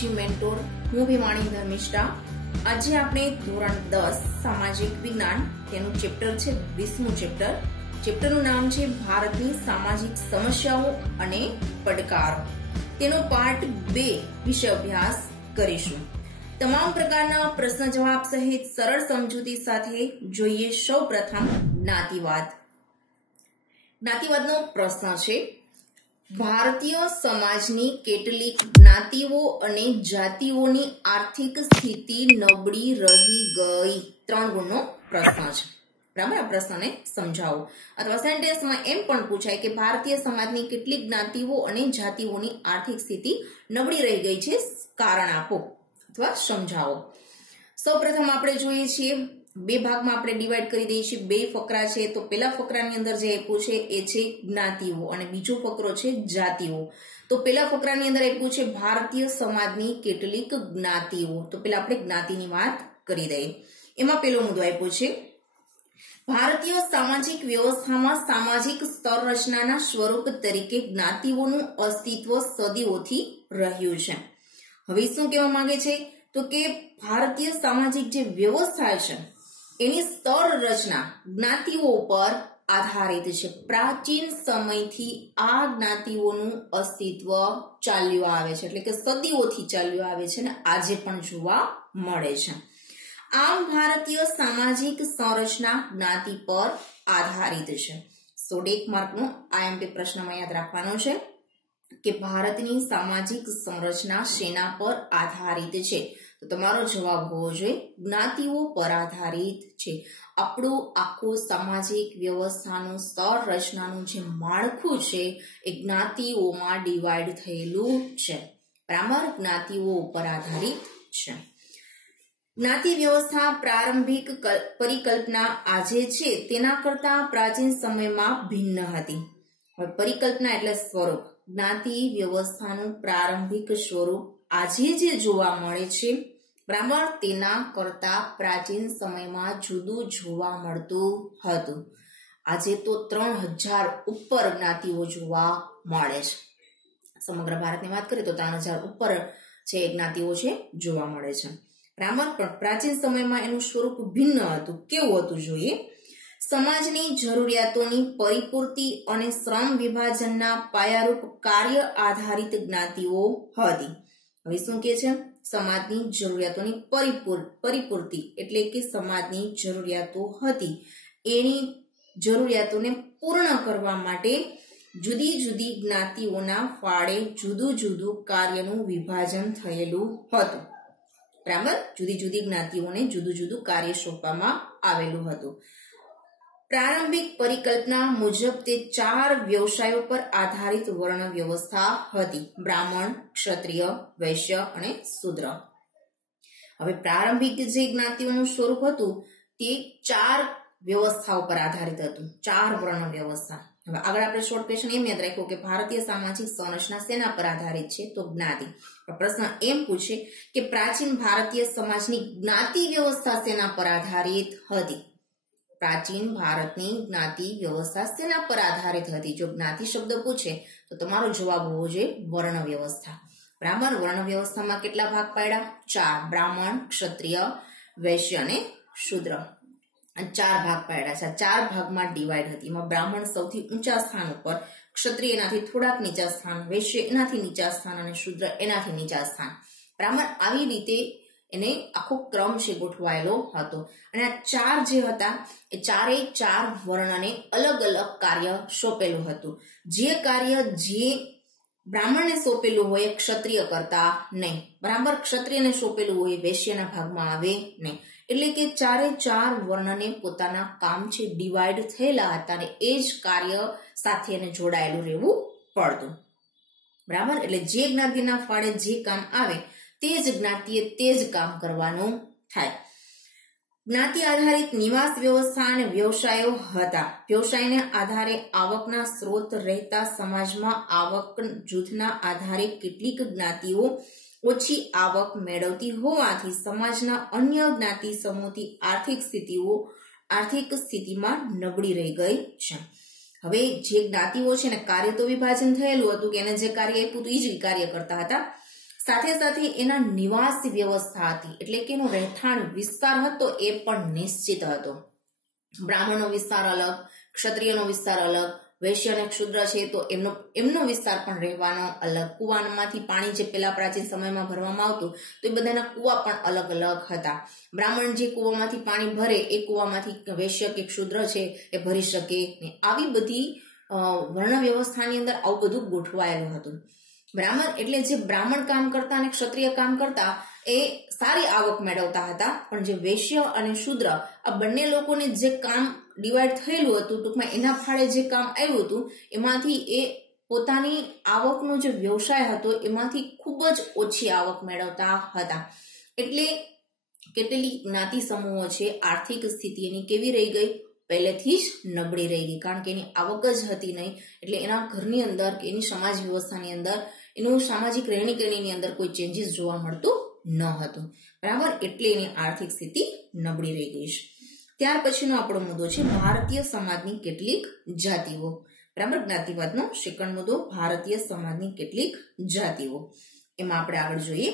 PG mentor હું ભીમાણી ધર્મિષ્ઠા। આજે આપણે ધોરણ 10 સામાજિક વિજ્ઞાન તેનું ચેપ્ટર છે 20મું ચેપ્ટર। ચેપ્ટરનું નામ છે ભારતની સામાજિક સમસ્યાઓ અને પડકારો। તેનો પાર્ટ 2 વિશે અભ્યાસ કરીશું। તમામ પ્રકારના પ્રશ્ન જવાબ સહિત સરળ સમજૂતી સાથે જોઈએ સૌપ્રથમ જ્ઞાતિવાદ। જ્ઞાતિવાદનો પ્રશ્ન છે ભારતીય સમાજની કેટલીક જ્ઞાતિઓ અને જાતિઓની આર્થિક સ્થિતિ નબળી રહી ગઈ। 3 ગુણનો પ્રશ્ન છે, બરાબર। આ પ્રશ્નને સમજાવો અથવા સેન્ટેન્સમાં એમ પણ પૂછાય કે ભારતીય સમાજની કેટલીક જ્ઞાતિઓ અને જાતિઓની આર્થિક સ્થિતિ નબળી રહી ગઈ છે, કારણ આપો અથવા સમજાવો। સૌપ્રથમ આપણે જોઈએ છીએ બે ભાગમાં આપણે ડિવાઈડ કરી દઈએ છીએ। બે ફકરા છે, તો પહેલા ફકરાની અંદર જે આપ્યું છે એ છે જ્ઞાતિઓ અને બીજો ફકરો છે જાતિઓ। તો પહેલા ફકરાની અંદર આપ્યું છે ભારતીય સમાજની કેટલીક જ્ઞાતિઓ, તો પહેલા આપણે જ્ઞાતિની વાત કરી દઈએ। એમાં પહેલો મુદ્દો આપ્યો છે ભારતીય સામાજિક વ્યવસ્થામાં સામાજિક સ્તર રચનાના સ્વરૂપ તરીકે જ્ઞાતિઓનું અસ્તિત્વ સદીઓથી રહ્યું છે। હવે શું કહેવા માંગે છે તો કે ભારતીય સામાજિક જે વ્યવસ્થા છે એની સ્તર રચના જ્ઞાતિઓ પર આધારિત છે। પ્રાચીન સમયથી આ જ્ઞાતિઓનું અસ્તિત્વ ચાલ્યું આવે છે, એટલે કે સદીઓથી ચાલ્યું આવે છે અને આજે પણ જોવા મળે છે। આમ ભારતીય સામાજિક સંરચના જ્ઞાતિ પર આધારિત છે। 101 માર્કનો આઈએમપી પ્રશ્નમાં યાદ રાખવાનો છે કે ભારતની સામાજિક સંરચના શેના પર આધારિત છે, તો તમારો જવાબ હોવો જોઈએ જ્ઞાતિઓ પર આધારિત છે। આપણું આખું સામાજિક વ્યવસ્થાનું સ્તર રચનાનું જે માળખું છે એ જ્ઞાતિઓમાં ડિવાઈડ થયેલું છે, બરાબર। જ્ઞાતિઓ ઉપર આધારિત છે। જ્ઞાતિ વ્યવસ્થા પ્રારંભિક પરિકલ્પના આજે છે તેના કરતા પ્રાચીન સમયમાં ભિન્ન હતી। હવે પરિકલ્પના એટલે સ્વરૂપ, જ્ઞાતિ વ્યવસ્થાનું પ્રારંભિક સ્વરૂપ આજે જે જોવા મળે છે, બરાબર, તેના કરતા પ્રાચીન સમયમાં જુદું જોવા મળતું હતું। આજે તો 3000 ઉપર જ્ઞાતિઓ જોવા મળે છે। સમગ્ર ભારતની વાત કરીએ તો 3000 ઉપર છે જ્ઞાતિઓ છે જોવા મળે છે, બરાબર। પણ પ્રાચીન સમયમાં એનું સ્વરૂપ ભિન્ન હતું। કેવું હતું જોઈએ, સમાજની જરૂરિયાતોની પરિપૂર્તિ અને શ્રમ વિભાજનના પાયારૂપ કાર્ય આધારિત જ્ઞાતિઓ હતી। હવે શું કે છે, સમાજની જરૂરિયાતોની પરિપૂર્તિ એટલે કે સમાજની જરૂરિયાતો હતી, એની જરૂરિયાતોને પૂર્ણ કરવા માટે જુદી જુદી જ્ઞાતિઓના ફાળે જુદું જુદું કાર્યનું વિભાજન થયેલું હતું, બરાબર। જુદી જુદી જ્ઞાતિઓને જુદું જુદું કાર્ય સોંપવામાં આવેલું હતું। પ્રારંભિક પરિકલ્પના મુજબ તે 4 વ્યવસાયો પર આધારિત વર્ણ વ્યવસ્થા હતી, બ્રાહ્મણ, ક્ષત્રિય, વૈશ્ય અને શૂદ્ર। હવે પ્રારંભિક જે જ્ઞાતિઓનું સ્વરૂપ હતું તે 4 વ્યવસ્થાઓ પર આધારિત હતું, 4 વર્ણ વ્યવસ્થા। હવે આગળ આપણે શોર્ટ ક્વેશ્ચન એમ યાદ રાખ્યું કે ભારતીય સામાજિક સંરચના શેના પર આધારિત છે, તો જ્ઞાતિ। પ્રશ્ન એમ પૂછે કે પ્રાચીન ભારતીય સમાજની જ્ઞાતિ વ્યવસ્થા શેના પર આધારિત હતી, પ્રાચીન ભારતની જ્ઞાતિ વ્યવસ્થા શેના પર આધારિત હતી। જો જ્ઞાતિ શબ્દ પૂછે તો તમારો જવાબ હોવો જોઈએ વર્ણ વ્યવસ્થા, બરાબર। વર્ણ વ્યવસ્થામાં કેટલા ભાગ પાડ્યા, 4, બ્રાહ્મણ, ક્ષત્રિય, વૈશ્ય અને શૂદ્ર, 4 ભાગ પાડ્યા છે। 4 ભાગમાં ડિવાઈડ હતી, એમાં બ્રાહ્મણ સૌથી ઊંચા સ્થાન ઉપર, ક્ષત્રિય એનાથી થોડાક નીચા સ્થાન, વૈશ્ય એનાથી નીચા સ્થાન અને શૂદ્ર એનાથી નીચા સ્થાન, બરાબર। આવી રીતે એને આખો ક્રમ છે ગોઠવાયેલો હતો અને આ 4 જે હતા એ 4 વર્ણને અલગ અલગ કાર્ય સોંપેલું હતું। જે કાર્ય જે બ્રાહ્મણને સોંપેલું હોય ક્ષત્રિય કરતા નહીં, બરાબર। ક્ષત્રિયને સોંપેલું હોય વૈશ્યના ભાગમાં આવે નહીં, એટલે કે 4 વર્ણને પોતાના કામ છે ડિવાઈડ થયેલા હતા અને એ જ કાર્ય સાથે એને જોડાયેલું રહેવું પડતું, બરાબર। એટલે જે જ્ઞાતિના ફાળે જે કામ આવે તે જ જ્ઞાતિએ તે જ કામ કરવાનું થાય। જ્ઞાતિ આધારિત નિવાસ વ્યવસ્થા અને વ્યવસાયો હતા। વ્યવસાયને આધારે આવકના સ્ત્રોત રહેતા સમાજમાં આવક જૂથના આધારે કેટલીક જ્ઞાતિઓ ઓછી આવક મેળવતી હોવાથી સમાજના અન્ય જ્ઞાતિ સમૂહથી આર્થિક સ્થિતિમાં નબળી રહી ગઈ છે। હવે જે જ્ઞાતિઓ છે ને કાર્ય તો વિભાજન થયેલું હતું કે એને જે કાર્ય આપ્યું હતું એ જ કાર્ય કરતા હતા, સાથે સાથે એના નિવાસ વ્યવસ્થા હતી, એટલે કે એનો રહેઠાણ વિસ્તાર હતો એ પણ નિશ્ચિત હતો. બ્રાહ્મણનો વિસ્તાર અલગ, ક્ષત્રિયનો વિસ્તાર અલગ, વૈશ્ય અને ક્ષુદ્ર છે તો એમનો વિસ્તાર પણ રહેવાનો અલગ. કુવામાંથી પાણી જે પેલા પ્રાચીન સમયમાં ભરવામાં આવતું તો એ બધાના કુવા પણ અલગ અલગ હતા. બ્રાહ્મણ જે કુવામાંથી પાણી ભરે એ કુવામાંથી વૈશ્ય કે ક્ષુદ્ર છે એ ભરી શકે ને. આવી બધી વર્ણ વ્યવસ્થાની અંદર આવું બધું ગોઠવાયેલું હતું. બ્રાહ્મણ એટલે જે બ્રાહ્મણ કામ કરતા અને ક્ષત્રિય કામ કરતા એ સારી આવક મેળવતા હતા, પણ જે વૈશ્ય અને શૂદ્ર આ બંને લોકોને જે કામ ડિવાઈડ થયેલું હતું, ટૂંકમાં એના ફાળે જે કામ આવ્યું હતું એમાંથી એ પોતાની આવકનો જે વ્યવસાય હતો એમાંથી ખૂબ જ ઓછી આવક મેળવતા હતા. એટલે કેટલીક જ્ઞાતિ સમૂહો છે આર્થિક સ્થિતિ એની કેવી રહી ગઈ, પહેલેથી જ નબળી રહી ગઈ, કારણ કે એની આવક જ હતી નહીં. એટલે એના ઘરની અંદર કે એની સમાજ વ્યવસ્થાની અંદર એનું સામાજિક રહેણીકરણીની અંદર કોઈ ચેન્જીસ જોવા મળતું ન હતું. બરાબર, એટલે એની આર્થિક સ્થિતિ નબળી રહી ગઈ છે. ત્યાર પછીનો આપણો મુદ્દો છે ભારતીય સમાજની કેટલીક જાતિઓ. બરાબર, જ્ઞાતિવાદનો સેકન્ડ મુદ્દો ભારતીય સમાજની કેટલીક જાતિઓ. એમાં આપણે આગળ જોઈએ.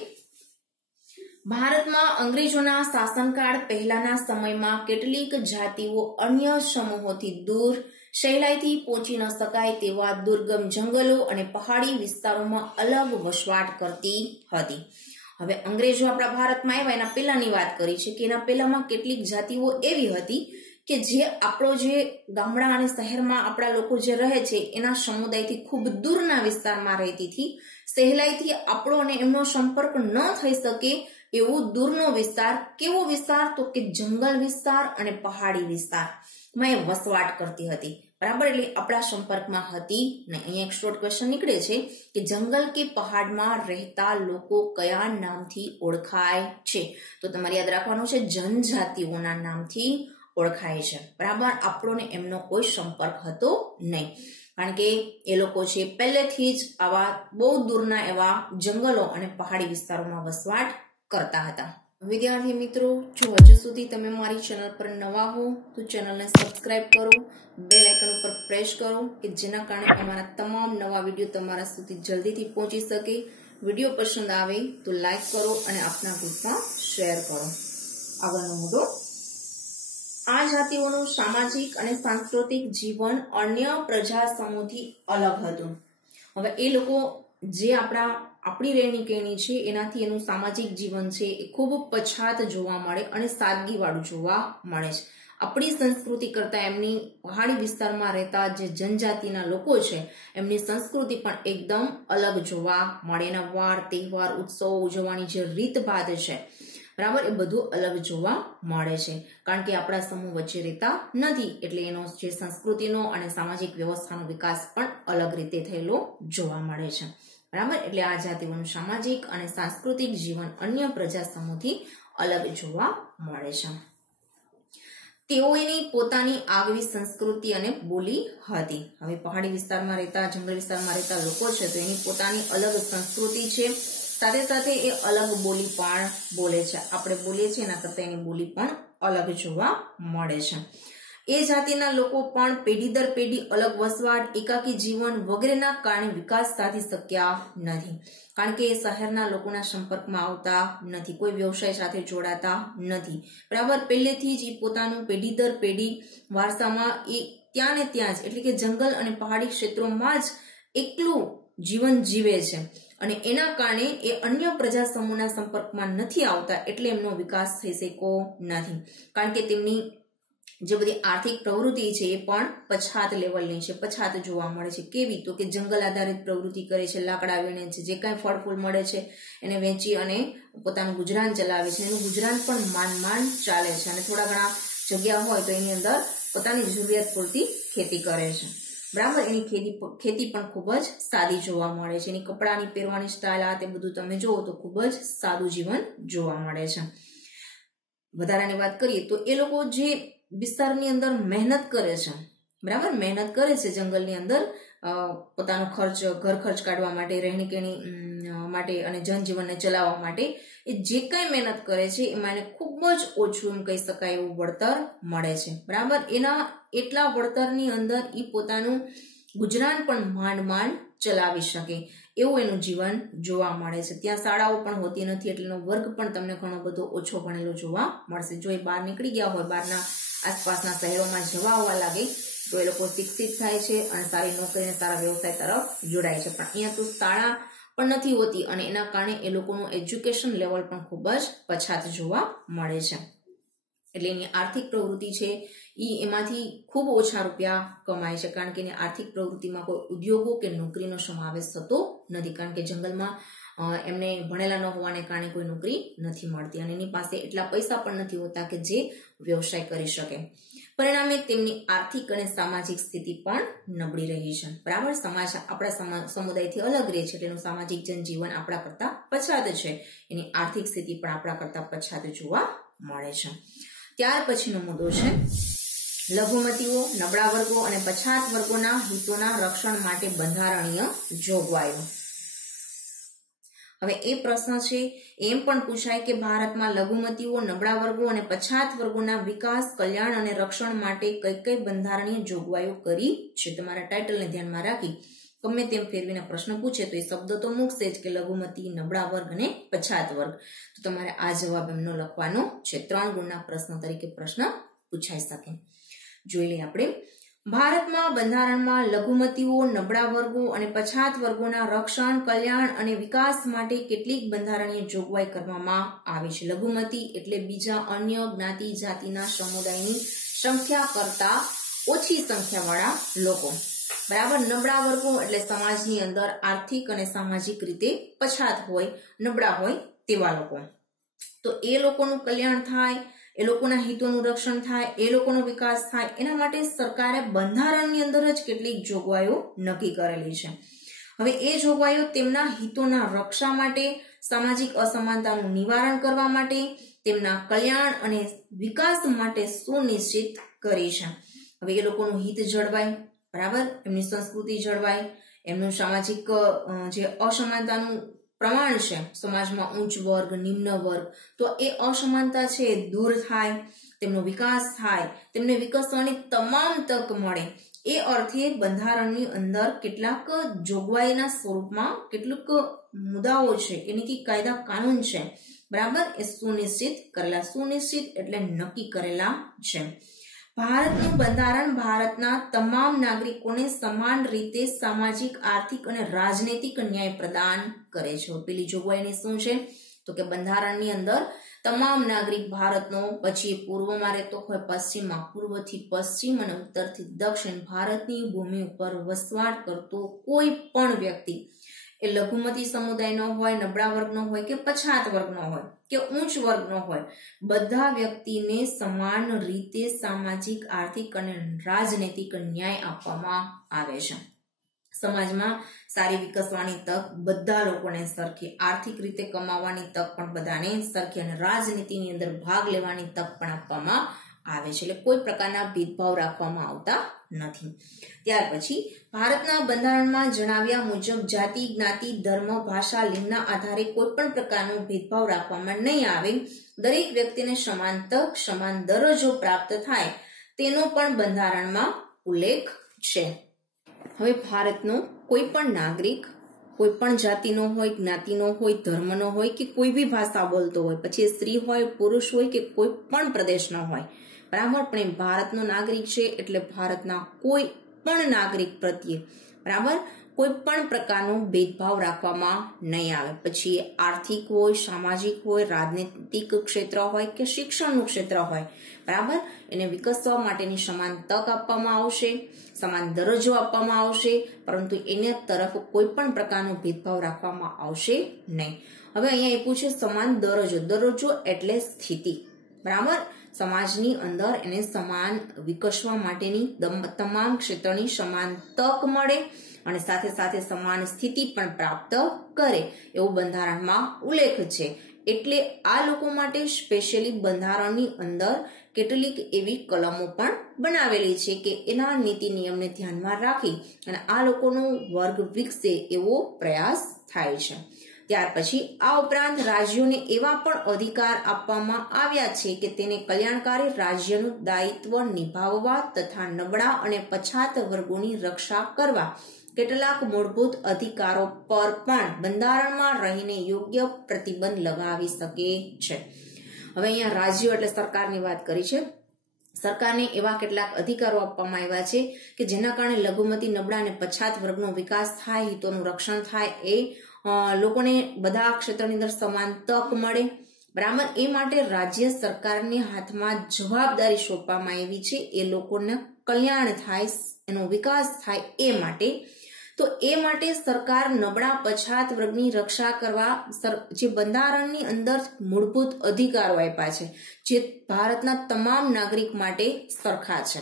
ભારતમાં અંગ્રેજોના શાસનકાળ પહેલાના સમયમાં કેટલીક જાતિઓ અન્ય સમૂહોથી દૂર સહેલાઈથી પહોંચી ન શકાય તેવા દુર્ગમ જંગલો અને પહાડી વિસ્તારોમાં અલગ વસવાટ કરતી હતી. હવે અંગ્રેજો આપણા ભારતમાં આવ્યા એના પહેલાની વાત કરી છે કે એના પહેલામાં કેટલીક જાતિઓ એવી હતી કે જે આપણો જે ગામડા અને શહેરમાં આપણા લોકો જે રહે છે એના સમુદાયથી ખૂબ દૂરના વિસ્તારમાં રહેતી હતી. સહેલાઈથી આપણો અને એમનો સંપર્ક ન થઈ શકે એવું દૂરનો વિસ્તાર. કેવો વિસ્તાર? તો કે જંગલ વિસ્તાર અને પહાડી વિસ્તારમાં એ વસવાટ કરતી હતી. બરાબર, એટલે આપણા સંપર્કમાં હતી ને. અહીંયા એક શોર્ટ ક્વેશ્ચન નીકળે છે કે જંગલ કે પહાડમાં રહેતા લોકો કયા નામથી ઓળખાય છે? તો તમારે યાદ રાખવાનું છે જનજાતિઓના નામથી ઓળખાય છે. બરાબર, આપણો ને એમનો કોઈ સંપર્ક હતો નહીં, કારણ કે એ લોકો છે પહેલેથી જ આવા બહુ દૂરના એવા જંગલો અને પહાડી વિસ્તારોમાં વસવાટ કરતા હતા. વિદ્યાર્થી મિત્રો, જો હજુ સુધી તમે મારી ચેનલ પર નવા હો તો ચેનલને સબસ્ક્રાઇબ કરો, બેલ આઇકન ઉપર પ્રેસ કરો કે જેના કારણે અમારા તમામ નવા વિડીયો તમારા સુધી જલ્દીથી પહોંચી શકે. વિડીયો પસંદ આવે તો લાઈક કરો અને આપના ગ્રુપમાં શેર કરો. આગળનો મુદ્દો, આ જાતિઓનું સામાજિક અને સાંસ્કૃતિક જીવન અન્ય પ્રજા સમૂહથી અલગ હતું. હવે એ લોકો જે આપણી રહેણીકરણી છે એનાથી એનું સામાજિક જીવન છે એ ખૂબ પછાત જોવા મળે અને સાદગીવાળું જોવા મળે છે. આપણી સંસ્કૃતિ કરતા એમની પહાડી વિસ્તારમાં રહેતા જે જનજાતિના લોકો છે એમની સંસ્કૃતિ પણ એકદમ અલગ જોવા મળે. એના વાર તહેવાર ઉત્સવો ઉજવવાની જે રીતભાત છે, બરાબર, એ બધું અલગ જોવા મળે છે, કારણ કે આપણા સમૂહ વચ્ચે રહેતા નથી. એટલે એનો જે સંસ્કૃતિનો અને સામાજિક વ્યવસ્થાનો વિકાસ પણ અલગ રીતે થયેલો જોવા મળે છે. બરાબર, એટલે આ જાતિઓનું સામાજિક અને સાંસ્કૃતિક જીવન અન્ય પ્રજા સમૂહથી અલગ જોવા મળે છે. તેઓની પોતાની આગવી સંસ્કૃતિ અને બોલી હતી. હવે પહાડી વિસ્તારમાં રહેતા, જંગલ વિસ્તારમાં રહેતા લોકો છે તો એની પોતાની અલગ સંસ્કૃતિ છે, સાથે સાથે એ અલગ બોલી પણ બોલે છે. આપણે બોલીએ છીએ એના કરતા એની બોલી પણ અલગ જોવા મળે છે. એ જાતિના લોકો પણ પેઢી દર પેઢી અલગ વસવાટ, એકાકી જીવન વગેરેના કારણે વિકાસ સાધી શક્યા નથી, કારણ કે એ શહેરના લોકોના સંપર્કમાં આવતા નથી, કોઈ વ્યવસાય સાથે જોડાતા નથી. બરાબર, પહેલેથી જ એ પોતાનું પેઢી દર પેઢી વારસામાં એ ત્યાં ને ત્યાં જ, એટલે કે જંગલ અને પહાડી ક્ષેત્રોમાં જ એકલું જીવન જીવે છે અને એના કારણે એ અન્ય પ્રજા સમૂહના સંપર્કમાં નથી આવતા, એટલે એમનો વિકાસ થઈ શક્યો નથી. કારણ કે તેમની જે બધી આર્થિક પ્રવૃત્તિ છે એ પણ પછાત લેવલની છે, પછાત જોવા મળે છે. કેવી? તો કે જંગલ આધારિત પ્રવૃત્તિ કરે છે, લાકડા વીણે છે, જે કાંઈ ફળ ફૂલ મળે છે એને વેચી અને પોતાનું ગુજરાન ચલાવે છે. એનું ગુજરાન પણ માંડ ચાલે છે અને થોડા ઘણા જગ્યા હોય તો એની અંદર પોતાની જરૂરિયાત પૂરતી ખેતી કરે છે. બરાબર, એની ખેતી પણ ખૂબ જ સાદી જોવા મળે છે. એની કપડાની પહેરવાની સ્ટાઇલ, આ તે બધું તમે જુઓ તો ખૂબ જ સાદું જીવન જોવા મળે છે. વધારાની વાત કરીએ તો એ લોકો જે વિસ્તારની અંદર મહેનત કરે છે, બરાબર, મહેનત કરે છે જંગલની અંદર પોતાનો ખર્ચ, ઘર ખર્ચ કાઢવા માટે, રહેણીકરણી માટે અને જનજીવનને ચલાવવા માટે, એ જે કાંઈ મહેનત કરે છે એમાં એને ખૂબ જ ઓછું એમ કહી શકાય એવું વળતર મળે છે. બરાબર, એના એટલા વળતરની અંદર એ પોતાનું ગુજરાન પણ માંડ ચલાવી શકે એવું એનું જીવન જોવા મળે છે। ત્યાં શાળાઓ પણ હોતી નથી એટલે એનો વર્ગ પણ તમને ઘણો બધો ઓછો ભણેલો જોવા મળશે। જો એ બહાર નીકળી ગયા હોય, બહારના આસપાસના શહેરોમાં જવા આવવા લાગે તો એ લોકો શિક્ષિત થાય છે અને સારી નોકરી અને સારા વ્યવસાય તરફ જોડાય છે। પણ અહીંયા તો શાળા પણ નથી હોતી અને એના કારણે એ લોકોનું એજ્યુકેશન લેવલ પણ ખૂબ જ પછાત જોવા મળે છે। એટલે એની આર્થિક પ્રવૃત્તિ છે એમાંથી ખૂબ ઓછા રૂપિયા કમાય છે, કારણ કે એની આર્થિક પ્રવૃત્તિમાં કોઈ ઉદ્યોગો કે નોકરીનો સમાવેશ થતો નથી, કારણ કે જંગલમાં એમને ભણેલા ન હોવાને કારણે કોઈ નોકરી નથી મળતી અને એની પાસે એટલા પૈસા પણ નથી હોતા કે જે વ્યવસાય કરી શકે। પરિણામે તેમની આર્થિક અને સામાજિક સ્થિતિ પણ નબળી રહી છે। બરાબર, સમાજ આપણા સમુદાયથી અલગ રહે છે એટલે એનું સામાજિક જનજીવન આપણા કરતા પછાત છે, એની આર્થિક સ્થિતિ પણ આપણા કરતા પછાત જોવા મળે છે। ત્યાર પછીનો મુદ્દો છે લઘુમતીઓ, નબળા વર્ગો અને પછાત વર્ગોના હિતોના રક્ષણ માટે બંધારણીય જોગવાઈઓ। હવે એ પ્રશ્ન છે એમ પણ પૂછાય કે ભારતમાં લઘુમતીઓ, નબળા વર્ગો અને પછાત વર્ગોના વિકાસ, કલ્યાણ અને રક્ષણ માટે કઈ કઈ બંધારણીય જોગવાઈઓ કરી છે। તમારા ટાઇટલને ધ્યાનમાં રાખી ગમે તેમ ફેરવીને પ્રશ્ન પૂછે તો એ શબ્દ તો મૂકશે જ કે લઘુમતી, નબળા વર્ગ અને પછાત વર્ગ, તો તમારે આ જવાબ એમનો લખવાનો છે। 3 ગુણના પ્રશ્ન તરીકે પ્રશ્ન પૂછાઈ શકે। જોઈ લઈએ આપણે ભારતમાં બંધારણમાં લઘુમતીઓ, નબળા વર્ગો અને પછાત વર્ગોના રક્ષણ, કલ્યાણ અને વિકાસ માટે કેટલીક બંધારણીય જોગવાઈ કરવામાં આવી છે। લઘુમતી એટલે બીજા અન્ય જ્ઞાતિ જાતિના સમુદાયની સંખ્યા કરતા ઓછી સંખ્યાવાળા લોકો। બરાબર, નબળા વર્ગો એટલે સમાજની અંદર આર્થિક અને સામાજિક રીતે પછાત હોય, નબળા હોય તેવા લોકો। તો એ લોકોનું કલ્યાણ થાય, એ લોકોના હિતોનું રક્ષણ થાય, એ લોકોનો વિકાસ થાય, એના માટે સરકારે બંધારણની અંદર જ કેટલીક જોગવાઈઓ નક્કી કરેલી છે। હવે એ જોગવાઈઓ તેમના હિતોના રક્ષા માટે, સામાજિક અસમાનતાનું નિવારણ કરવા માટે, તેમના કલ્યાણ અને વિકાસ માટે સુનિશ્ચિત કરી છે। હવે એ લોકોનું હિત જળવાય, બરાબર, એમની સંસ્કૃતિ જળવાય, એમનું સામાજિક જે અસમાનતાનું પ્રમાણ છે સમાજમાં, ઉચ્ચ વર્ગ, નિમ્ન વર્ગ, તો એ અસમાનતા છે દૂર થાય, તેમનો વિકાસ થાય, તેમને વિકસવાની તમામ તક મળે, એ અર્થે બંધારણની અંદર કેટલાક જોગવાઈના સ્વરૂપમાં કેટલુંક મુદ્દાઓ છે, એની કે કાયદા કાનૂન છે, બરાબર, એ સુનિશ્ચિત કરેલા, સુનિશ્ચિત એટલે નક્કી કરેલા છે। ભારતનું બંધારણ ભારતના તમામ નાગરિકોને સમાન રીતે સામાજિક, આર્થિક અને રાજનૈતિક ન્યાય પ્રદાન કરે છે। પેલી જોગવાઈની શું છે તો કે બંધારણની અંદર તમામ નાગરિક ભારતનો, પછી પૂર્વમાં રહેતો હોય પશ્ચિમમાં, પૂર્વથી પશ્ચિમ અને ઉત્તરથી દક્ષિણ ભારતની ભૂમિ ઉપર વસવાટ કરતો કોઈ પણ વ્યક્તિ, એ લઘુમતી સમુદાયનો હોય, નબળા વર્ગનો હોય કે પછાત વર્ગનો હોય કે ઉચ્ચ વર્ગનો હોય, બધા વ્યક્તિને સમાન રીતે સામાજિક, આર્થિક અને રાજનૈતિક ન્યાય આપવામાં આવે છે। સમાજમાં સારી વિકસવાની તક બધા લોકોને સરખી, આર્થિક રીતે કમાવાની તક પણ બધાને સરખી અને રાજનીતિની અંદર ભાગ લેવાની તક પણ આપવામાં આવે છે, એટલે કોઈ પ્રકારના ભેદભાવ રાખવામાં આવતા નથી। ત્યાર પછી ભારતના બંધારણમાં જણાવ્યા મુજબ જાતિ, જ્ઞાતિ, ધર્મ, ભાષા, લિંગના આધારે કોઈ પણ પ્રકારનો ભેદભાવ રાખવામાં નહીં આવે, દરેક વ્યક્તિને સમાન તક, સમાન દરજ્જો પ્રાપ્ત થાય તેનો પણ બંધારણમાં ઉલ્લેખ છે। હવે ભારતનો કોઈ પણ નાગરિક કોઈ પણ જાતિનો હોય, જ્ઞાતિનો હોય, ધર્મનો હોય કે કોઈ બી ભાષા બોલતો હોય, પછી સ્ત્રી હોય, પુરુષ હોય કે કોઈ પણ પ્રદેશનો હોય, બરાબર, પણ એ ભારતનો નાગરિક છે એટલે ભારતના કોઈ પણ નાગરિક પ્રત્યે, બરાબર, કોઈ પણ પ્રકારનો ભેદભાવ રાખવામાં નહીં આવે, પછી આર્થિક હોય, સામાજિક હોય, રાજનૈતિક ક્ષેત્ર હોય કે શિક્ષણનું ક્ષેત્ર હોય, બરાબર, એને વિકસવા માટેની સમાન તક આપવામાં આવશે, સમાન દરજ્જો આપવામાં આવશે, પરંતુ એને તરફ કોઈ પણ પ્રકારનો ભેદભાવ રાખવામાં આવશે નહીં। હવે અહીંયા આપ્યું છે સમાન દરજ્જો, દરજ્જો એટલે સ્થિતિ, બરાબર, સમાજની અંદર એને સમાન વિકસવા માટેની તમામ ક્ષેત્રની સમાન તક મળે અને સાથે સાથે સમાન સ્થિતિ પણ પ્રાપ્ત કરે એવું બંધારણમાં ઉલ્લેખ છે। એટલે આ લોકો માટે સ્પેશિયલી બંધારણની અંદર કેટલીક એવી કલમો પણ બનાવેલી છે કે એના નીતિ નિયમને ધ્યાનમાં રાખી અને આ લોકોનો વર્ગ વિકસે એવો પ્રયાસ થાય છે। ત્યાર પછી આ ઉપરાંત રાજ્યોને એવા પણ અધિકાર આપવામાં આવ્યા છે કે તેને કલ્યાણકારી રાજ્યનું દાયિત્વ નિભાવવા તથા નબળા અને પછાત વર્ગોની રક્ષા કરવા કેટલાક મૂળભૂત અધિકારો પર પણ બંધારણમાં રહીને યોગ્ય પ્રતિબંધ લગાવી શકે છે. હવે અહીંયા રાજ્યો એટલે સરકારની વાત કરી છે. સરકારને એવા કેટલાક અધિકારો આપવામાં આવ્યા છે કે જેના કારણે લઘુમતી, નબળા અને પછાત વર્ગનો વિકાસ થાય, હિતોનું રક્ષણ થાય, એ લોકોને બધા ક્ષેત્રની અંદર સમાન તક મળે. બરાબર, એ માટે રાજ્ય સરકારની હાથમાં જવાબદારી સોંપવામાં આવી છે એ લોકોને કલ્યાણ થાય, એનો વિકાસ થાય એ માટે. તો એ માટે સરકાર નબળા પછાત વર્ગની રક્ષા કરવા જે બંધારણની અંદર મૂળભૂત અધિકારો આપ્યા છે, જે ભારતના તમામ નાગરિક માટે સરખા છે.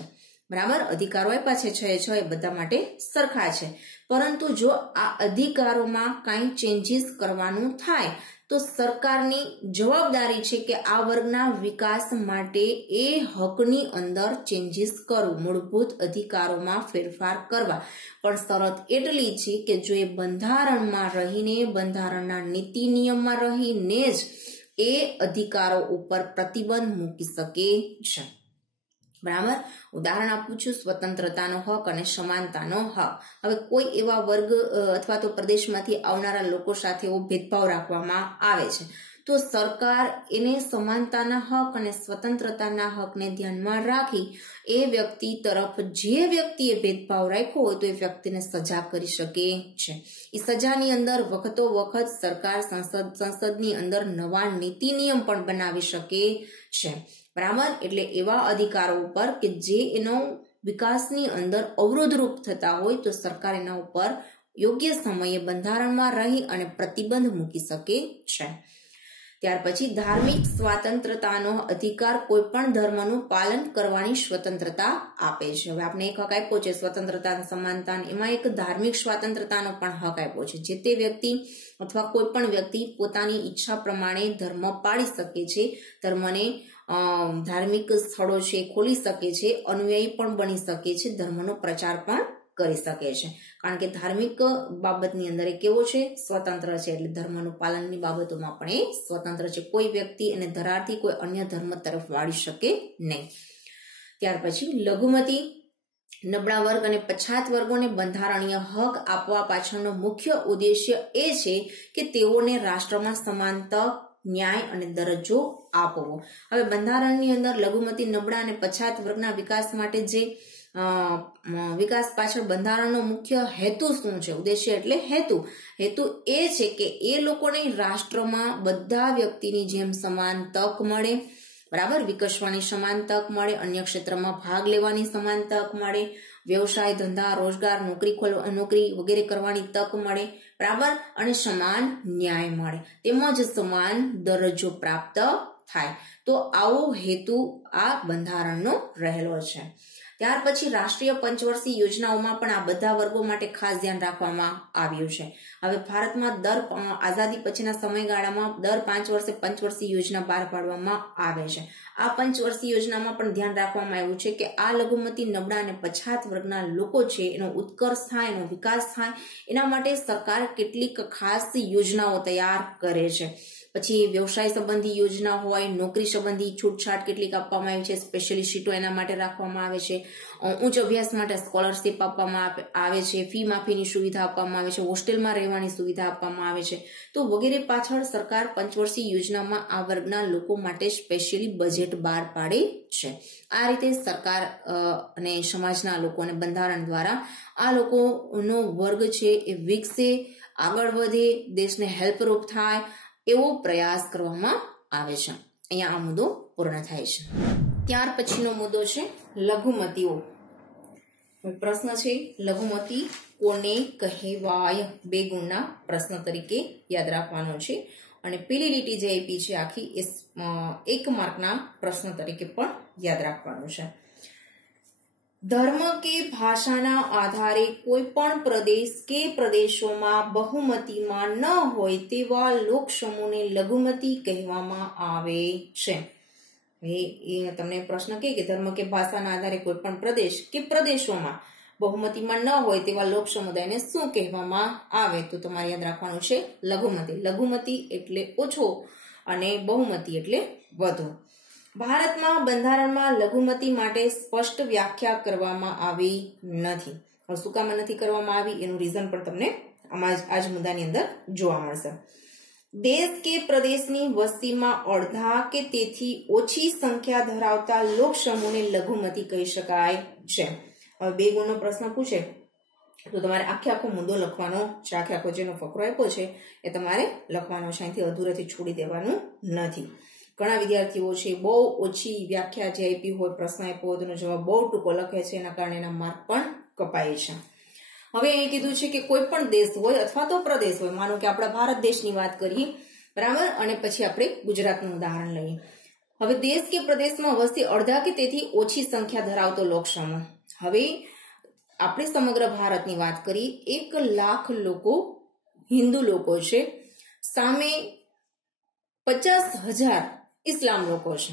બરાબર, અધિકારો આપ્યા છે 6 એ બધા માટે સરખા છે. પરંતુ જો આ અધિકારોમાં કાંઈ ચેન્જીસ કરવાનું થાય તો સરકારની જવાબદારી છે કે આ વર્ગના વિકાસ માટે એ હકની અંદર ચેન્જીસ કરવું, મૂળભૂત અધિકારોમાં ફેરફાર કરવા. પણ શરત એટલી છે કે જો એ બંધારણમાં રહીને, બંધારણના નીતિ નિયમમાં રહીને જ એ અધિકારો ઉપર પ્રતિબંધ મૂકી શકે છે. બરાબર, ઉદાહરણ આપું છું, સ્વતંત્રતાનો હક અને સમાનતાનો હક. હવે કોઈ એવા વર્ગ અથવા તો પ્રદેશમાંથી આવનારા લોકો સાથે એવો ભેદભાવ રાખવામાં આવે છે તો સરકાર એને સમાનતાના હક અને સ્વતંત્રતાના હકને ધ્યાનમાં રાખી એ વ્યક્તિ તરફ, જે વ્યક્તિએ ભેદભાવ રાખ્યો હોય તો એ વ્યક્તિને સજા કરી શકે છે. એ સજાની અંદર વખતો વખત સરકાર સંસદની અંદર નવા નીતિ નિયમ પણ બનાવી શકે છે. બરાબર, એટલે એવા અધિકારો ઉપર કે જે એનો વિકાસની અંદર અવરોધરૂપ થતા હોય તો સરકાર એના ઉપર યોગ્ય સમયે બંધારણમાં રહી અને પ્રતિબંધ મૂકી શકે છે. ત્યાર પછી ધાર્મિક સ્વતંત્રતાનો અધિકાર કોઈ પણ ધર્મનું પાલન કરવાની સ્વતંત્રતા આપે છે. હવે આપણે એક હક આપ્યો છે સ્વતંત્રતા, સમાનતા, એમાં એક ધાર્મિક સ્વતંત્રતાનો પણ હક આપ્યો છે. જે તે વ્યક્તિ અથવા કોઈ પણ વ્યક્તિ પોતાની ઈચ્છા પ્રમાણે ધર્મ પાળી શકે છે, ધર્મને ધાર્મિક સ્થળો છે ખોલી શકે છે, અનુયાયી પણ બની શકે છે, ધર્મનો પ્રચાર પણ કરી શકે છે. કારણ કે ધાર્મિક બાબતની અંદર એ કેવો છે? સ્વતંત્ર છે. એટલે ધર્મનું પાલનની બાબતોમાં પણ એ સ્વતંત્ર છે. કોઈ વ્યક્તિ એને ધરારથી કોઈ અન્ય ધર્મ તરફ વાળી શકે નહીં. ત્યાર પછી લઘુમતી, નબળા વર્ગ અને પછાત વર્ગોને બંધારણીય હક આપવા પાછળનો મુખ્ય ઉદ્દેશ્ય એ છે કે તેઓને રાષ્ટ્રમાં સમાન તક, ન્યાય અને દરજ્જો આપવો. હવે બંધારણની અંદર લઘુમતી, નબળા અને પછાત વર્ગના વિકાસ માટે જે વિકાસ પાછળ બંધારણનો મુખ્ય હેતુ શું છે? ઉદ્દેશ્ય એટલે હેતુ એ છે કે એ લોકોને રાષ્ટ્રમાં બધા વ્યક્તિની જેમ સમાન તક મળે. બરાબર, વિકસવાની સમાન તક મળે, અન્ય ક્ષેત્રમાં ભાગ લેવાની સમાન તક મળે, વ્યવસાય, ધંધા, રોજગાર, નોકરી વગેરે કરવાની તક મળે. બરાબર, અને સમાન ન્યાય મળે, તેમજ સમાન દરજ્જો પ્રાપ્ત થાય. તો આવો હેતુ આ બંધારણનો રહેલો છે. ત્યાર પછી રાષ્ટ્રીય પંચવર્ષીય યોજનાઓમાં પણ આ બધા વર્ગો માટે ખાસ ધ્યાન રાખવામાં આવ્યું છે. હવે ભારતમાં આઝાદી પછીના સમયગાળામાં દર 5 વર્ષે પંચવર્ષીય યોજના બહાર પાડવામાં આવે છે. આ પંચવર્ષીય યોજનામાં પણ ધ્યાન રાખવામાં આવ્યું છે કે આ લઘુમતી, નબળા અને પછાત વર્ગના લોકો છે એનો ઉત્કર્ષ થાય, એનો વિકાસ થાય, એના માટે સરકાર કેટલીક ખાસ યોજનાઓ તૈયાર કરે છે. પછી વ્યવસાય સંબંધી યોજના હોય, નોકરી સંબંધી છૂટછાટ કેટલીક આપવામાં આવી છે, સ્પેશિયલી સીટો એના માટે રાખવામાં આવે છે, ઉચ્ચ અભ્યાસ માટે સ્કોલરશીપ આપવામાં આવે છે, ફી માફીની સુવિધા આપવામાં આવે છે, હોસ્ટેલમાં રહેવાની સુવિધા આપવામાં આવે છે. તો વગેરે પાછળ સરકાર પંચવર્ષીય યોજનામાં આ વર્ગના લોકો માટે સ્પેશિયલી બજેટ બહાર પાડે છે. આ રીતે સરકાર અને સમાજના લોકો અને બંધારણ દ્વારા આ લોકોનો વર્ગ છે એ વિકસે, આગળ વધે, દેશને હેલ્પરૂપ થાય એવો પ્રયાસ કરવામાં આવે છે. અહીંયા આ મુદ્દો પૂર્ણ થાય છે. ત્યાર પછીનો મુદ્દો છે લઘુમતીઓ. પ્રશ્ન છે લઘુમતી કોને કહેવાય? 2 ગુણના પ્રશ્ન તરીકે યાદ રાખવાનો છે. અને પેલી લીટી જે આપી છે આખી એ 1 માર્કના પ્રશ્ન તરીકે પણ યાદ રાખવાનું છે. ધર્મ કે ભાષાના આધારે કોઈ પણ પ્રદેશ કે પ્રદેશોમાં બહુમતીમાં ન હોય તેવા લોકસમૂહને લઘુમતી કહેવામાં આવે છે. એ તમને પ્રશ્ન કે ધર્મ કે ભાષાના આધારે કોઈ પણ પ્રદેશ કે પ્રદેશોમાં બહુમતીમાં ન હોય તેવા લોક સમુદાયને શું કહેવામાં આવે? તો તમારે યાદ રાખવાનું છે લઘુમતી. લઘુમતી એટલે ઓછો અને બહુમતી એટલે વધુ. ભારતમાં બંધારણમાં લઘુમતી માટે સ્પષ્ટ વ્યાખ્યા કરવામાં આવી નથી. શું કામ નથી કરવામાં આવી એનું રીઝન પણ તમને આજ મુદ્દાની અંદર જોવા મળશે. દેશ કે પ્રદેશની વસ્તીમાં અડધા કે તેથી ઓછી સંખ્યા ધરાવતા લોક સમૂહને લઘુમતી કહી શકાય છે. હવે 2 ગુણનો પ્રશ્ન પૂછે તો તમારે આખો મુદ્દો લખવાનો છે. આખો જેનો ફકરો આપ્યો છે એ તમારે લખવાનો છે. અહીંથી અધૂરેથી છોડી દેવાનું નથી. ઘણા વિદ્યાર્થીઓ છે બહુ ઓછી વ્યાખ્યા જે આપી હોય, પ્રશ્ન આપ્યો હોય તેનો જવાબ બહુ ટૂંકો લખે છે, એના કારણે એના માર્ક પણ કપાય છે. હવે અહીં કીધું છે કે કોઈ પણ દેશ હોય અથવા તો પ્રદેશ હોય, માનો કે આપણે ભારત દેશની વાત કરીએ, બરાબર, અને પછી આપણે ગુજરાતનું ઉદાહરણ લઈએ. હવે દેશ કે પ્રદેશમાં વસ્તી અડધા કે તેથી ઓછી સંખ્યા ધરાવતો લોક સમૂહ. હવે આપણે સમગ્ર ભારતની વાત કરીએ, 1 લાખ લોકો હિન્દુ લોકો છે, સામે 50,000 ઇસ્લામ લોકો છે.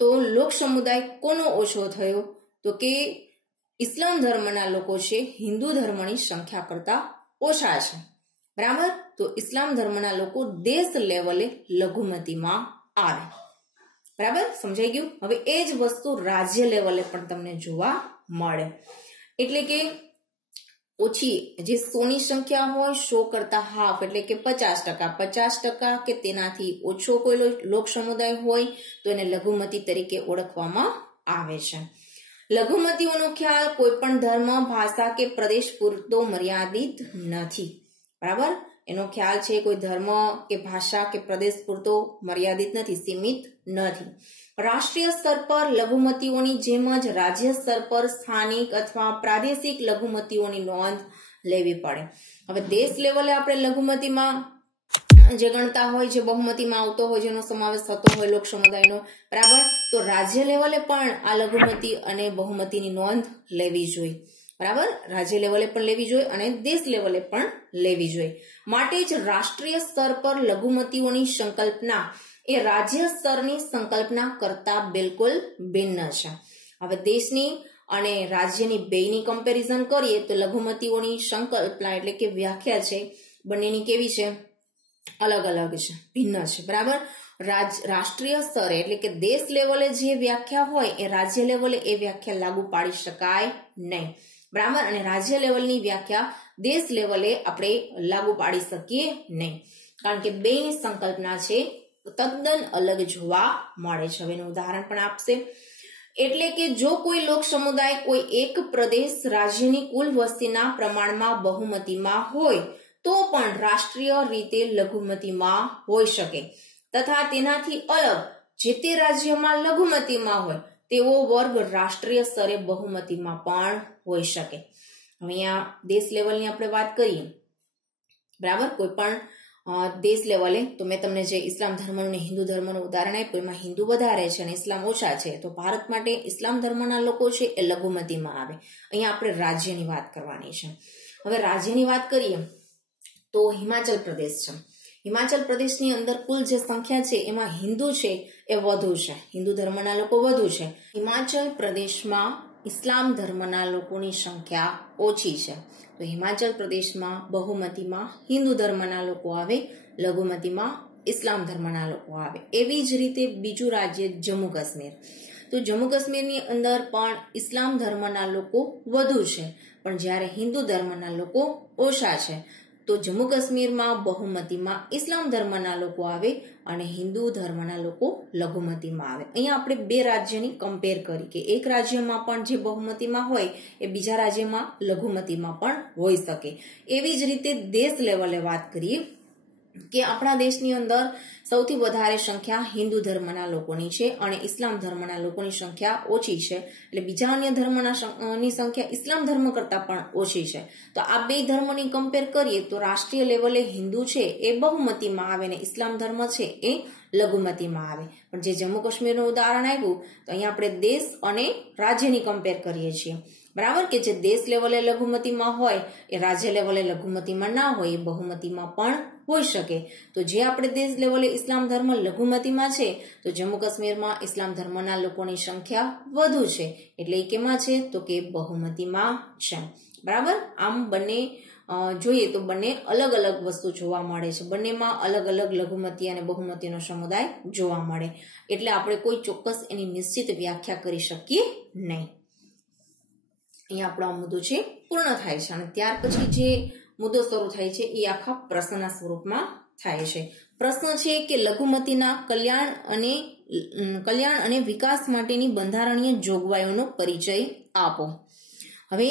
તો લોક સમુદાય કોનો ઓછો થયો? તો કે ઇસ્લામ ધર્મના લોકો છે હિન્દુ ધર્મની સંખ્યા કરતા ઓછા છે, બરાબર. તો ઇસ્લામ ધર્મના લોકો દેશ લેવલે લઘુમતીમાં આવે, બરાબર, સમજાઈ ગયું. હવે એ જ વસ્તુ રાજ્ય લેવલે પણ તમને જોવા મળે. એટલે કે ઓછી જે 100ની સંખ્યા હોય, 100 કરતા હાફ એટલે કે 50%, 50% કે તેનાથી ઓછો કોઈ લોક સમુદાય હોય તો એને લઘુમતી તરીકે ઓળખવામાં આવે છે. લઘુમતીઓનો ખ્યાલ કોઈ પણ ધર્મ, ભાષા કે પ્રદેશ પૂરતો મર્યાદિત નથી, બરાબર. એનો ખ્યાલ છે કોઈ ધર્મ કે ભાષા કે પ્રદેશ પૂરતો મર્યાદિત નથી, સીમિત નથી. રાષ્ટ્રીય સ્તર પર લઘુમતીઓની જેમ જ રાજ્ય સ્તર પર સ્થાનિક અથવા પ્રાદેશિક લઘુમતીઓની નોંધ લેવી પડે. હવે દેશ લેવલે આપણે લઘુમતીમાં જે ગણતા હોય, જે બહુમતીમાં આવતો હોય, જેનો સમાવેશ થતો હોય લોક સમુદાયનો, બરાબર, તો રાજ્ય લેવલે પણ આ લઘુમતી અને બહુમતીની નોંધ લેવી જોઈએ, બરાબર. રાજ્ય લેવલે પણ લેવી જોઈએ અને દેશ લેવલે પણ લેવી જોઈએ. માટે જ રાષ્ટ્રીય સ્તર પર લઘુમતીઓની સંકલ્પના એ રાજ્ય સ્તરની સંકલ્પના કરતા બિલકુલ ભિન્ન છે. હવે દેશની અને રાજ્યની બેયની કમ્પેરિઝન કરીએ તો લઘુમતીઓની સંકલ્પના એટલે કે વ્યાખ્યા છે બંનેની કેવી છે? અલગ અલગ છે, ભિન્ન છે, બરાબર. રાષ્ટ્રીય સ્તરે એટલે કે દેશ લેવલે જે વ્યાખ્યા હોય એ રાજ્ય લેવલે એ વ્યાખ્યા લાગુ પાડી શકાય નહીં, બરાબર. અને રાજ્ય લેવલની વ્યાખ્યા દેશ લેવલે આપણે લાગુ પાડી શકીએ નહીં, કારણ કે બેની સંકલ્પના છે તદ્દન અલગ જોવા મળે છે. હવે એનું ઉદાહરણ પણ આપશે. એટલે કે જો કોઈ લોક સમુદાય કોઈ એક પ્રદેશ રાજ્યની કુલ વસ્તીના પ્રમાણમાં બહુમતીમાં હોય તો પણ રાષ્ટ્રીય રીતે લઘુમતીમાં હોઈ શકે, તથા તેનાથી અલગ જે તે રાજ્યમાં લઘુમતીમાં હોય તેવો વર્ગ રાષ્ટ્રીય સ્તરે બહુમતીમાં પણ હોઈ શકે. અહીંયા દેશ લેવલની આપણે વાત કરીએ, બરાબર. કોઈ પણ દેશ લેવલે તો મેં તમને જે ઇસ્લામ ધર્મનું અને હિન્દુ ધર્મનું ઉદાહરણ આપ્યું, એમાં હિન્દુ વધારે છે અને ઇસ્લામ ઓછા છે, તો ભારત માટે ઇસ્લામ ધર્મના લોકો છે એ લઘુમતીમાં આવે. અહીંયા આપણે રાજ્યની વાત કરવાની છે. હવે રાજ્યની વાત કરીએ તો હિમાચલ પ્રદેશ છે. હિમાચલ પ્રદેશની અંદર કુલ જે સંખ્યા છે એમાં હિન્દુ છે એ વધુ છે, હિન્દુ ધર્મના લોકો વધુ છે. હિમાચલ પ્રદેશમાં ઇસ્લામ ધર્મના લોકોની સંખ્યા ઓછી છે. તો હિમાચલ પ્રદેશમાં બહુમતીમાં હિન્દુ ધર્મના લોકો આવે, લઘુમતીમાં ઇસ્લામ ધર્મના લોકો આવે. એવી જ રીતે બીજું રાજ્ય જમ્મુ કાશ્મીર. તો જમ્મુ કાશ્મીરની અંદર પણ ઇસ્લામ ધર્મના લોકો વધુ છે, પણ જ્યારે હિન્દુ ધર્મના લોકો ઓછા છે. તો જમ્મુ કાશ્મીરમાં બહુમતીમાં ઇસ્લામ ધર્મના લોકો આવે અને હિન્દુ ધર્મના લોકો લઘુમતીમાં આવે. અહીંયા આપણે 2 રાજ્યની કમ્પેર કરી કે એક રાજ્યમાં પણ જે બહુમતીમાં હોય એ બીજા રાજ્યમાં લઘુમતીમાં પણ હોઈ શકે. એવી જ રીતે દેશ લેવલે વાત કરીએ કે આપણા દેશની અંદર સૌથી વધારે સંખ્યા હિન્દુ ધર્મના લોકોની છે અને ઇસ્લામ ધર્મના લોકોની સંખ્યા ઓછી છે. એટલે બીજા અન્ય ધર્મની સંખ્યા ઇસ્લામ ધર્મ કરતા પણ ઓછી છે. તો આ 2 ધર્મની કમ્પેર કરીએ તો રાષ્ટ્રીય લેવલે હિન્દુ છે એ બહુમતીમાં આવે અને ઇસ્લામ ધર્મ છે એ લઘુમતીમાં આવે. પણ જે જમ્મુ કાશ્મીરનું ઉદાહરણ આવ્યું તો અહીંયા આપણે દેશ અને રાજ્યની કમ્પેર કરીએ છીએ, બરાબર. કે જે દેશ લેવલે લઘુમતીમાં હોય એ રાજ્ય લેવલે લઘુમતીમાં ના હોય, એ બહુમતીમાં પણ હોઈ શકે. તો જે આપણે દેશ લેવલે ઇસ્લામ ધર્મ લઘુમતીમાં છે તો જમ્મુ કાશ્મીરમાં ઇસ્લામ ધર્મના લોકોની સંખ્યા વધુ છે, એટલે એ કેમાં છે? તો કે બહુમતીમાં છે, બરાબર. આમ બંને જોઈએ તો બંને અલગ અલગ વસ્તુ જોવા મળે છે, બંનેમાં અલગ અલગ લઘુમતી અને બહુમતીનો સમુદાય જોવા મળે. એટલે આપણે કોઈ ચોક્કસ એની નિશ્ચિત વ્યાખ્યા કરી શકીએ નહીં. અહીંયા આપણો આ મુદ્દો છે પૂર્ણ થાય છે અને ત્યાર પછી જે મુદ્દો શરૂ થાય છે એ આખા પ્રશ્નના સ્વરૂપમાં થાય છે. પ્રશ્ન છે કે લઘુમતીના કલ્યાણ અને વિકાસ માટેની બંધારણીય જોગવાઈઓનો પરિચય આપો. હવે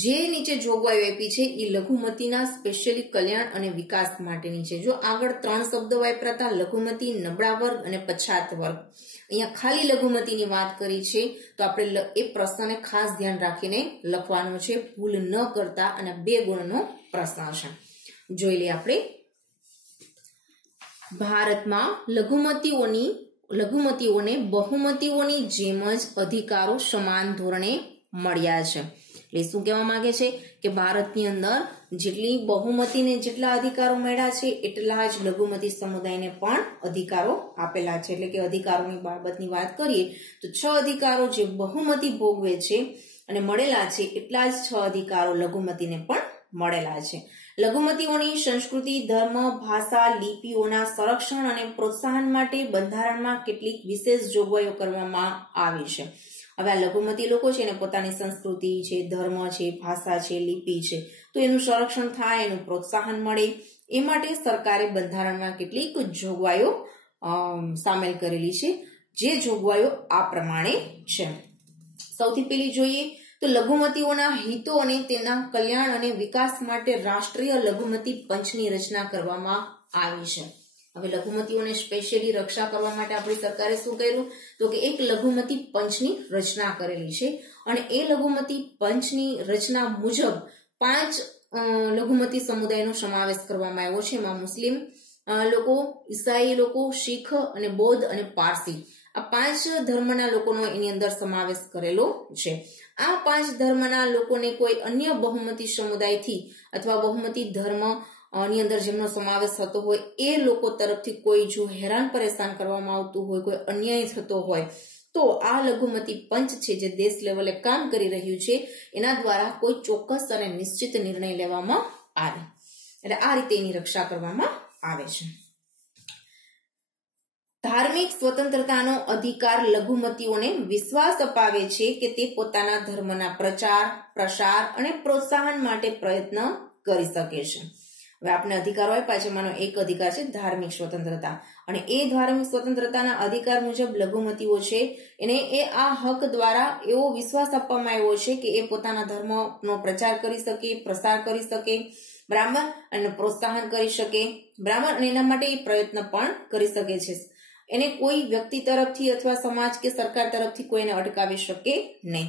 જે નીચે જોગવાઈઓ આપી છે એ લઘુમતીના સ્પેશિયલી કલ્યાણ અને વિકાસ માટેની છે. જો આગળ 3 શબ્દો વાપરાતા લઘુમતી, નબળા વર્ગ અને પછાત વર્ગ, અહીંયા ખાલી લઘુમતીની વાત કરી છે તો આપણે એ પ્રશ્નને ખાસ ધ્યાન રાખીને લખવાનો છે, ભૂલ ન કરતા. અને 2 ગુણનો પ્રશ્ન છે. જોઈ લઈએ આપણે. ભારતમાં લઘુમતીઓને બહુમતીઓની જેમ જ અધિકારો સમાન ધોરણે મળ્યા છે. એટલે શું કહેવા માંગે છે કે ભારતની અંદર જેટલી બહુમતીને જેટલા અધિકારો મળ્યા છે એટલા જ લઘુમતી સમુદાયને પણ અધિકારો આપેલા છે. એટલે કે અધિકારોની બાબતની વાત કરીએ તો 6 અધિકારો જે બહુમતી ભોગવે છે અને મળેલા છે એટલા જ 6 અધિકારો લઘુમતીને પણ મળેલા છે. લઘુમતીઓની સંસ્કૃતિ, ધર્મ, ભાષા, લિપિઓના સંરક્ષણ અને પ્રોત્સાહન માટે બંધારણમાં કેટલીક વિશેષ જોગવાઈઓ કરવામાં આવી છે. હવે આ લઘુમતી લોકો છે ને પોતાની સંસ્કૃતિ છે, ધર્મ છે, ભાષા છે, લિપિ છે, તો એનું સંરક્ષણ થાય, એનું પ્રોત્સાહન મળે એ માટે સરકારે બંધારણમાં કેટલીક જોગવાઈઓ સામેલ કરેલી છે. જે જોગવાઈઓ આ પ્રમાણે છે. સૌથી પહેલી જોઈએ તો લઘુમતીઓના હિતો અને તેના કલ્યાણ અને વિકાસ માટે રાષ્ટ્રીય લઘુમતી પંચની રચના કરવામાં આવી છે. હવે લઘુમતીઓને સ્પેશિયલી રક્ષા કરવા માટે આપણી સરકારે શું કર્યું તો કે એક લઘુમતી પંચની રચના કરેલી છે અને એ લઘુમતી પંચની રચના મુજબ 5 લઘુમતી સમુદાયનો સમાવેશ કરવામાં આવ્યો છે. એમાં મુસ્લિમ લોકો, ઈસાઈ લોકો, શીખ અને બૌદ્ધ અને પારસી, આ 5 ધર્મના લોકોનો એની અંદર સમાવેશ કરેલો છે. આ 5 ધર્મના લોકોને કોઈ અન્ય બહુમતી સમુદાયથી અથવા બહુમતી ધર્મ ની અંદર જેમનો સમાવેશ થતો હોય એ લોકો તરફથી કોઈ જો હેરાન પરેશાન કરવામાં આવતું હોય, કોઈ અન્યાય થતો હોય તો આ લઘુમતી પંચ છે જે દેશ લેવલે કામ કરી રહ્યું છે એના દ્વારા કોઈ ચોક્કસ અને નિશ્ચિત નિર્ણય લેવામાં આવે. એટલે આ રીતે એની રક્ષા કરવામાં આવે છે. ધાર્મિક સ્વતંત્રતાનો અધિકાર લઘુમતીઓને વિશ્વાસ અપાવે છે કે તે પોતાના ધર્મના પ્રચાર, પ્રસાર અને પ્રોત્સાહન માટે પ્રયત્ન કરી શકે છે. હવે આપણે અધિકારો આપ્યા છે, એમાંનો એક અધિકાર છે ધાર્મિક સ્વતંત્રતા અને એ ધાર્મિક સ્વતંત્રતાના અધિકાર મુજબ લઘુમતીઓ છે એને આ હક દ્વારા એવો વિશ્વાસ આપવામાં આવ્યો છે કે એ પોતાના ધર્મનો પ્રચાર કરી શકે, પ્રસાર કરી શકે, બરાબર, અને પ્રોત્સાહન કરી શકે, બરાબર, અને એના માટે એ પ્રયત્ન પણ કરી શકે છે. એને કોઈ વ્યક્તિ તરફથી અથવા સમાજ કે સરકાર તરફથી કોઈને અટકાવી શકે નહીં.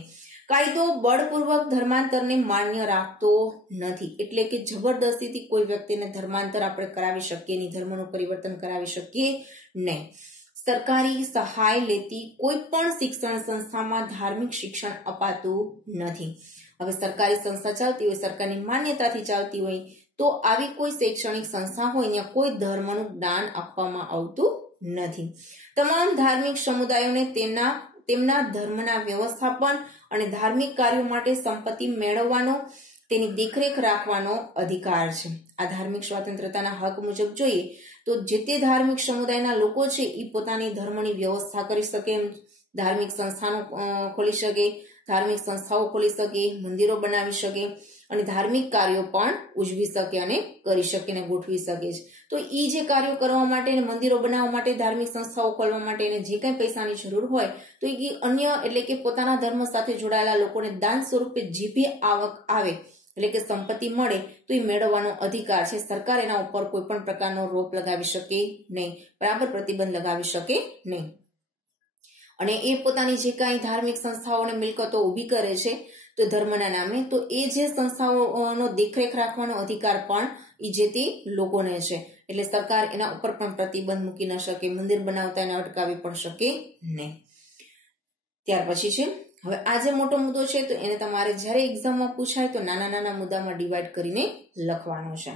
કાયદો બળપૂર્વક ધર્માંતરને માન્ય રાખતો નથી. એટલે કે જબરદસ્તીથી કોઈ વ્યક્તિને ધર્માંતર આપણે કરાવી શકીએ નહીં, ધર્મનું પરિવર્તન કરાવી શકીએ નહીં. સરકારી સહાય લેતી કોઈ પણ શિક્ષણ સંસ્થામાં ધાર્મિક શિક્ષણ અપાતું નથી. હવે સરકારી સંસ્થા ચાલતી હોય, સરકારની માન્યતાથી ચાલતી હોય તો આવી કોઈ શૈક્ષણિક સંસ્થા હોય ત્યાં કોઈ ધર્મનું જ્ઞાન આપવામાં આવતું નથી. તમામ ધાર્મિક સમુદાયોને તેમના ધર્મના વ્યવસ્થાપન અને ધાર્મિક કાર્યો માટે સંપત્તિ મેળવવાનો, તેની દેખરેખ રાખવાનો અધિકાર છે. આ ધાર્મિક સ્વતંત્રતાના હક મુજબ જોઈએ તો જે તે ધાર્મિક સમુદાયના લોકો છે એ પોતાની ધર્મની વ્યવસ્થા કરી શકે, ધાર્મિક સંસ્થાનો ખોલી શકે, ધાર્મિક સંસ્થાઓ ખોલી શકે, મંદિરો બનાવી શકે અને ધાર્મિક કાર્યો પણ ઉજવી શકે અને કરી શકે અને ગોઠવી શકે છે. તો એ જે કાર્યો કરવા માટે, મંદિરો બનાવવા માટે, ધાર્મિક સંસ્થાઓ ખોલવા માટે એને જે કંઈ પૈસાની જરૂર હોય તો એ અન્ય એટલે કે પોતાના ધર્મ સાથે જોડાયેલા લોકોને દાન સ્વરૂપે જે બી આવક આવે એટલે કે સંપત્તિ મળે તો એ મેળવવાનો અધિકાર છે. સરકાર એના ઉપર કોઈ પણ પ્રકારનો રોપ લગાવી શકે નહીં, બરાબર, પ્રતિબંધ લગાવી શકે નહીં. અને એ પોતાની જે કાંઈ ધાર્મિક સંસ્થાઓને મિલકતો ઊભી કરે છે તો ધર્મના નામે, તો એ જે સંસ્થાઓનો દેખરેખ રાખવાનો અધિકાર પણ એ જે તે લોકોને છે. એટલે સરકાર એના ઉપર પણ પ્રતિબંધ મૂકી ન શકે, મંદિર બનાવતા એને અટકાવી પણ શકે નહીં. ત્યાર પછી છે હવે આ જે મોટો મુદ્દો છે તો એને તમારે જ્યારે એક્ઝામમાં પૂછાય તો નાના નાના મુદ્દામાં ડિવાઈડ કરીને લખવાનો છે.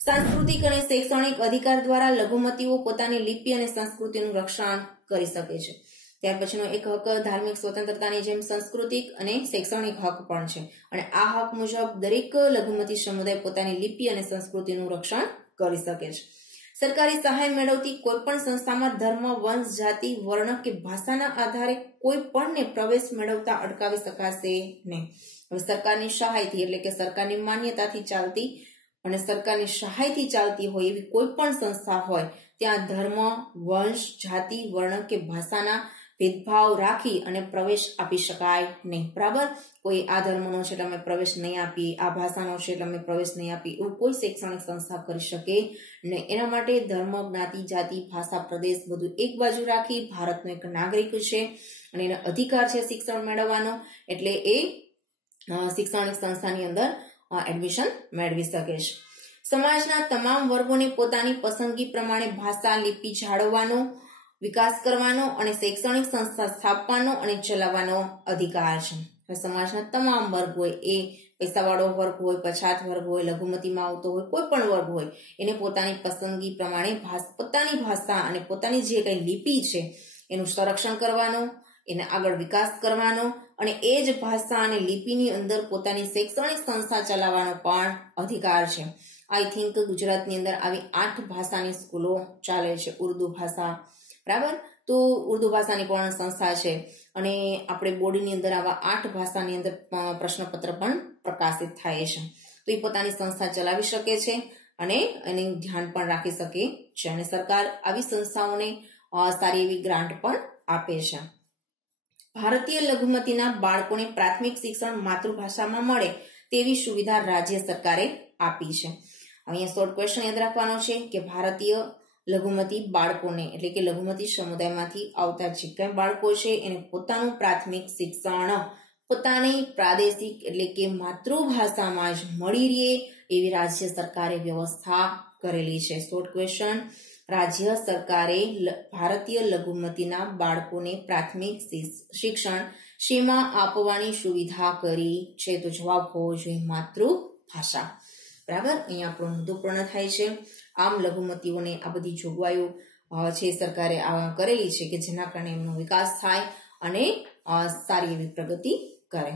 સાંસ્કૃતિક અને શૈક્ષણિક અધિકાર દ્વારા લઘુમતીઓ પોતાની લિપિ અને સંસ્કૃતિનું રક્ષણ કરી શકે છે. ત્યાર પછીનો એક હક ધાર્મિક સ્વતંત્રતાની જેમ સાંસ્કૃતિક અને શૈક્ષણિક હક પણ છે અને આ હક મુજબ દરેક લઘુમતી સમુદાય પોતાની લિપિ અને સંસ્કૃતિનું રક્ષણ કરી શકે છે. સરકારી સહાય મેળવતી કોઈ પણ સંસ્થામાં ધર્મ, વંશ, જાતિ, વર્ણ કે ભાષાના આધારે કોઈ પણને પ્રવેશ મેળવતા અટકાવી શકાશે નહીં. હવે સરકારની સહાયથી એટલે કે સરકારની માન્યતાથી ચાલતી અને સરકારની સહાયથી ચાલતી હોય એવી કોઈ પણ સંસ્થા હોય ત્યાં ધર્મ, વંશ, જાતિ, વર્ણ કે ભાષાના ભેદભાવ રાખી અને પ્રવેશ આપી શકાય નહીં. બરાબર, કોઈ આ ધર્મનો છે એટલે અમે પ્રવેશ નહીં આપીએ, આ ભાષાનો છે એટલે અમે પ્રવેશ નહીં આપીએ, એવું કોઈ શૈક્ષણિક સંસ્થા કરી શકે નહીં. એના માટે ધર્મ, જ્ઞાતિ, જાતિ, ભાષા, પ્રદેશ બધું એક બાજુ રાખી ભારતનો એક નાગરિક છે અને એનો અધિકાર છે શિક્ષણ મેળવવાનો, એટલે એ શૈક્ષણિક સંસ્થાની અંદર એડમિશન મેળવી શકે છે. સમાજના તમામ વર્ગોને પોતાની પસંદગી પ્રમાણે ભાષા, લિપિ જાળવવાનો, વિકાસ કરવાનો અને શૈક્ષણિક સંસ્થા સ્થાપવાનો અને ચલાવવાનો અધિકાર છે. સમાજના તમામ વર્ગ હોય, એ પૈસાવાળો વર્ગ હોય, પછાત વર્ગ હોય, લઘુમતીમાં આવતો હોય, કોઈ પણ વર્ગ હોય, એને પોતાની પસંદગી પ્રમાણે પોતાની ભાષા અને પોતાની જે કઈ લિપિ છે એનું સંરક્ષણ કરવાનું, એને આગળ વિકાસ કરવાનો અને એ જ ભાષા અને લિપિની અંદર પોતાની શૈક્ષણિક સંસ્થા ચલાવવાનો પણ અધિકાર છે. આઈ થિંક ગુજરાતની અંદર આવી 8 ભાષાની સ્કૂલો ચાલે છે. ઉર્દુ ભાષા, બરાબર, તો ઉર્દુ ભાષાની પણ સંસ્થા છે અને આપણે બોર્ડની અંદર આવા 8 ભાષાની અંદર પ્રશ્નપત્ર પણ પ્રકાશિત થાય છે. તો એ પોતાની સંસ્થા ચલાવી શકે છે અને એનું ધ્યાન પણ રાખી શકે છે અને સરકાર આવી સંસ્થાઓને સારી એવી ગ્રાન્ટ પણ આપે છે. ભારતીય લઘુમતીના બાળકોને પ્રાથમિક શિક્ષણ માતૃભાષામાં મળે તેવી સુવિધા રાજ્ય સરકારે આપી છે. અહીંયા શોર્ટ ક્વેશ્ચન યાદ રાખવાનો છે કે ભારતીય લઘુમતી બાળકોને એટલે કે લઘુમતી સમુદાયમાંથી આવતા જે કંઈ બાળકો છે એને પોતાનું પ્રાથમિક શિક્ષણ પોતાની પ્રાદેશિક એટલે કે માતૃભાષામાં જ મળી રહે એવી રાજ્ય સરકારે વ્યવસ્થા કરેલી છે. શોર્ટ ક્વેશ્ચન, રાજ્ય સરકારે ભારતીય લઘુમતીના બાળકોને પ્રાથમિક શિક્ષણ શેમાં આપવાની સુવિધા કરી છે? તો જવાબ હોવો જોઈએ માતૃભાષા. બરાબર, અહીંયા આપણો મુદ્દો પૂર્ણ થાય છે. આમ લઘુમતીઓને આ બધી જોગવાઈઓ છે સરકારે કરેલી છે કે જેના કારણે એમનો વિકાસ થાય અને સારી એવી પ્રગતિ કરે.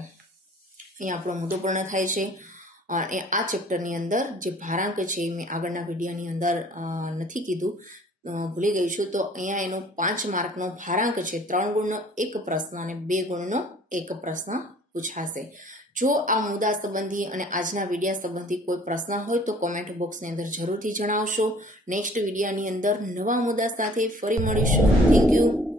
અહીંયા આપણો મુદ્દો પૂર્ણ થાય છે. આ ચેપ્ટરની અંદર જે ભારાંક છે મેં આગળના વિડીયોની અંદર નથી કીધું, ભૂલી ગઈ છું. તો અહીંયા એનો 5 માર્કનો ભારાંક છે. 3 ગુણનો એક પ્રશ્ન અને 2 ગુણનો એક પ્રશ્ન પૂછાશે. જો આ મુદ્દા સંબંધી અને આજના વિડીયો સંબંધી કોઈ પ્રશ્ન હોય તો કોમેન્ટ બોક્સની અંદર જરૂરથી જણાવશો. નેક્સ્ટ વિડીયોની અંદર નવા મુદ્દા સાથે ફરી મળીશું. Thank you.